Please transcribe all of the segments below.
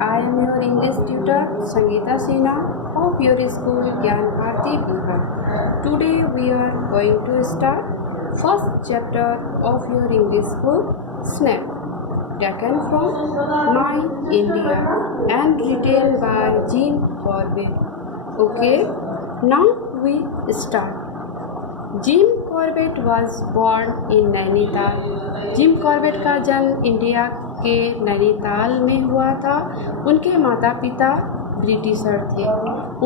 I am your English tutor Sangeeta Sinha of your school Gyan Bharati Bihar. Today we are going to start first chapter of your English book Snap, taken from My India and written by Jim Corbett. Okay, now we start. Jim Corbett was born in Nainital. Jim Corbett का जन्म India के नैनीताल में हुआ था। उनके माता पिता britisher थे।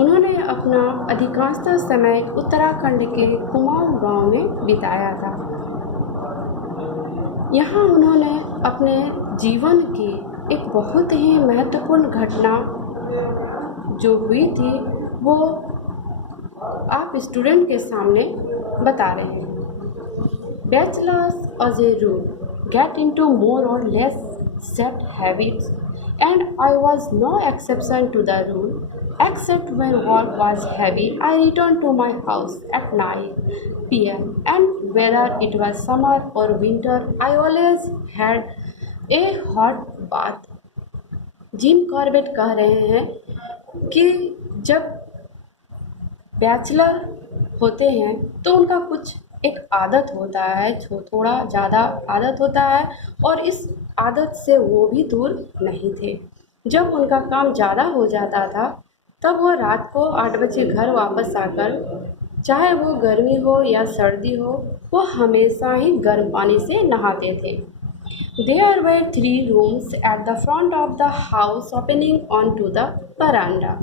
उन्होंने अपना अधिकांशतः समय उत्तराखंड के कुमाऊं गांव में बिताया था। यहाँ उन्होंने अपने जीवन की एक बहुत ही महत्वपूर्ण घटना जो हुई थी वो आप स्टूडेंट के सामने बता रहे हैं। Bachelors as a rule get into more or less set habits and I was no exception to the rule except when work was heavy I return to my house at 9 PM and whether it was summer or winter I always had a hot bath. Jim Corbett कह रहे हैं कि जब bachelor होते हैं तो उनका कुछ एक आदत होता है, थोड़ा ज़्यादा आदत होता है और इस आदत से वो भी दूर नहीं थे। जब उनका काम ज़्यादा हो जाता था तब वो रात को 8 बजे घर वापस आकर चाहे वो गर्मी हो या सर्दी हो वो हमेशा ही गर्म पानी से नहाते थे। There were 3 rooms at the front of the house opening onto the veranda.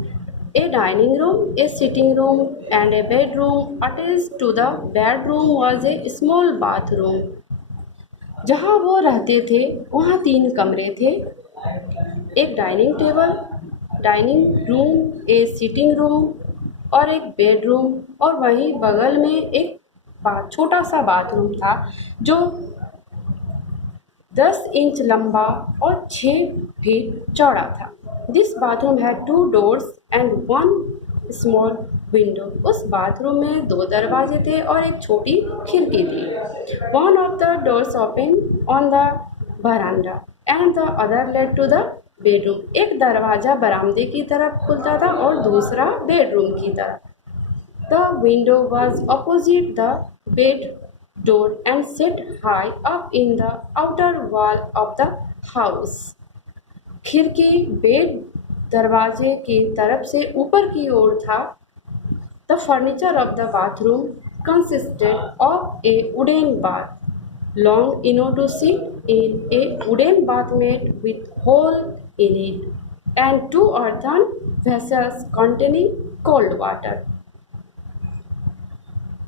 A dining room, a sitting room and a bedroom. Attached to the bedroom was a small bathroom. जहाँ वो रहते थे वहाँ 3 कमरे थे, एक डाइनिंग टेबल, डाइनिंग रूम, एक sitting room और एक बेडरूम और वहीं बगल में एक छोटा सा बाथरूम था जो 10 इंच लंबा और 6 फीट चौड़ा था। This bathroom had 2 doors and 1 small window. उस बाथरूम में 2 दरवाजे थे और एक छोटी खिड़की थी। One of the doors opened on the veranda and the other led to the bedroom. एक दरवाज़ा बरामदे की तरफ खुलता था और दूसरा बेडरूम की तरफ। The window was opposite the bed door and set high up in the outer wall of the house. खिड़की बेड दरवाजे की तरफ से ऊपर की ओर था। The furniture of the bathroom consisted of a wooden bath long enough to sit in a wooden bathmat with hole in it and 2 earthen vessels containing cold water.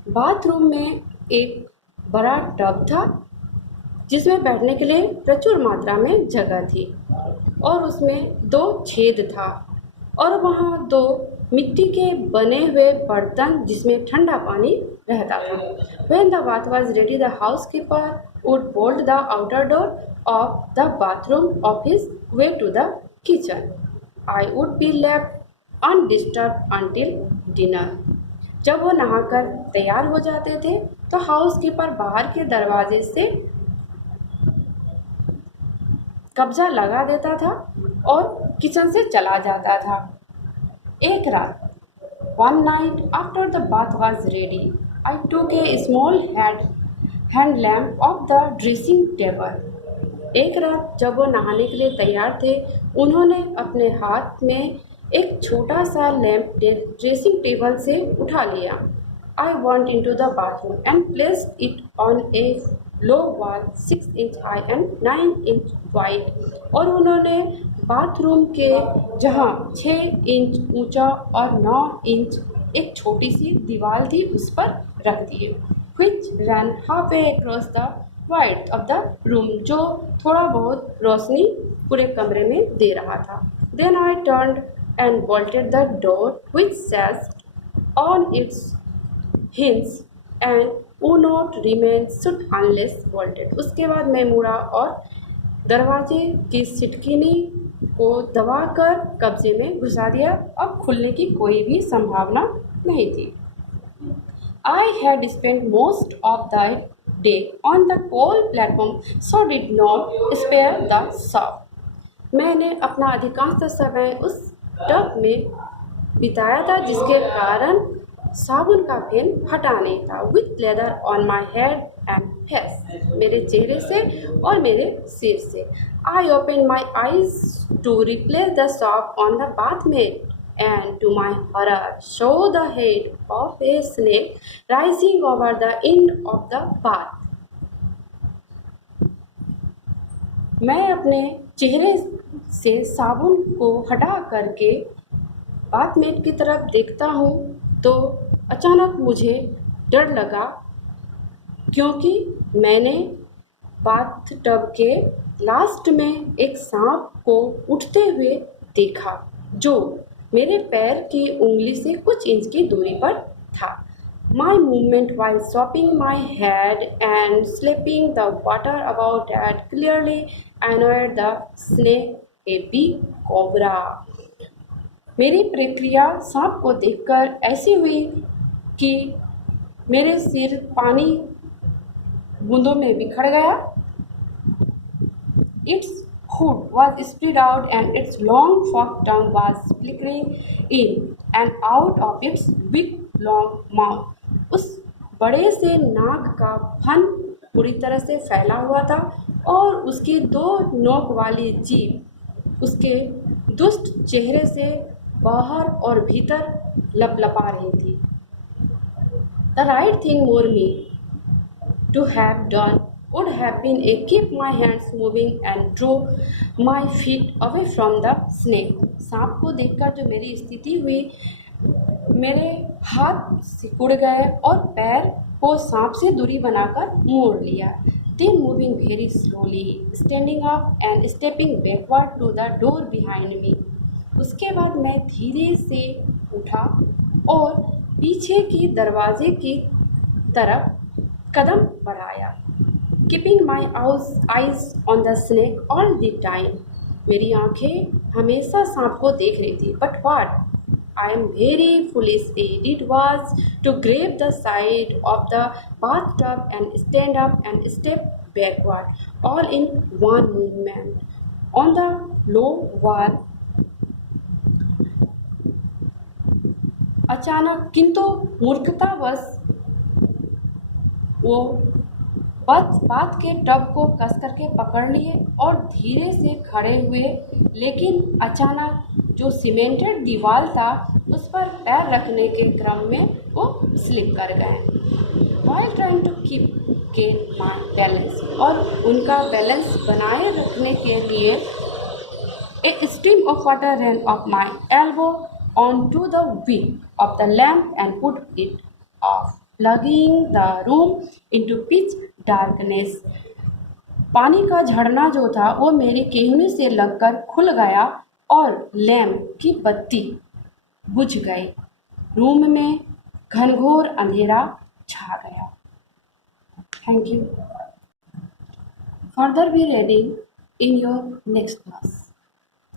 Bathroom में एक बड़ा टब था जिसमें बैठने के लिए प्रचुर मात्रा में जगह थी और उसमें 2 छेद था और वहाँ 2 मिट्टी के बने हुए बर्तन जिसमें ठंडा पानी रहता था। When the bath was ready, the housekeeper would bolt the outer door of the bathroom of his way to the kitchen. I would be left undisturbed until dinner. जब वो नहाकर तैयार हो जाते थे तो हाउसकीपर बाहर के दरवाजे से कब्जा लगा देता था और किचन से चला जाता था। एक रात one night after the bath was ready, I took a small hand lamp off the dressing table. एक रात जब वो नहाने के लिए तैयार थे उन्होंने अपने हाथ में एक छोटा सा लैंप ड्रेसिंग टेबल से उठा लिया। I went into the bathroom and placed it on a low wall 6 inch high and 9 inch wide. और उन्होंने बाथरूम के जहाँ 6 इंच ऊंचा और 9 इंच एक छोटी सी दीवार थी उस पर रख दिए। Which ran halfway across the width of the room, जो थोड़ा बहुत रोशनी पूरे कमरे में दे रहा था। Then I turned and bolted the door which sat on its hinge and would not remain shut unless bolted. उसके बाद मैं मुड़ा और दरवाजे की सिटकिनी को दबाकर कब्जे में घुसा दिया। अब खुलने की कोई भी संभावना नहीं थी। I had spent most of the day on the coal platform, so did not spare the shop. मैंने अपना अधिकांश समय उस टब में बिताया था, जिसके कारण साबुन का फेन हटा नहीं था। With lather on my head and face, मेरे चेहरे से और मेरे सिर से। I open my eyes to replace the soap on the bath mat and to my horror saw the head of a snake rising over the end of the bath. मैं अपने चेहरे से साबुन को हटा करके बाथमेट की तरफ देखता हूँ तो अचानक मुझे डर लगा, क्योंकि मैंने बाथ टब के लास्ट में एक सांप को उठते हुए देखा, जो मेरे पैर की उंगली से कुछ इंच की दूरी पर था। My movement while sopping my head and slapping the water about had clearly annoyed the snake, a big cobra. मेरी प्रक्रिया सांप को देखकर ऐसी हुई कि मेरे सिर पानी बूंदों में बिखर गया। Its hood was spread out and its long forked tongue was flickering in and out of its big long mouth. उस बड़े से नाक का फन पूरी तरह से फैला हुआ था और उसकी दो नोक वाली जीभ उसके दुष्ट चेहरे से बाहर और भीतर लपलपा रही थी। The right thing for me to have done would have been to keep my hands moving and draw my feet away from the snake. सांप को देखकर जो मेरी स्थिति हुई, मेरे हाथ सिकुड़ गए और पैर को सांप से दूरी बनाकर मोड़ लिया। Then moving very slowly, standing up and stepping backward to the door behind me. उसके बाद मैं धीरे से उठा और पीछे की दरवाजे की तरफ कदम बढ़ाया। Keeping my eyes on the snake all the time. मेरी आंखें हमेशा सांप को देख रही थी। But what I am very foolishly did was to grab the side of the bathtub and stand up and step backward, all in one movement. On the low wall, अचानक किंतु मूर्खतावश वो बाथ के टब को कस करके पकड़ लिए और धीरे से खड़े हुए, लेकिन अचानक जो सीमेंटेड दीवार था उस पर पैर रखने के क्रम में वो स्लिप कर गए। While trying to gain my balance, और उनका बैलेंस बनाए रखने के लिए a stream of water ran off my elbow onto the wick of the lamp and put it off, plugging the room into pitch darkness. पानी का झरना जो था वो मेरी केहनी से लगकर खुल गया और लैंप की बत्ती बुझ गई। रूम में घनघोर अंधेरा छा गया। Thank you. Further be reading in your next class.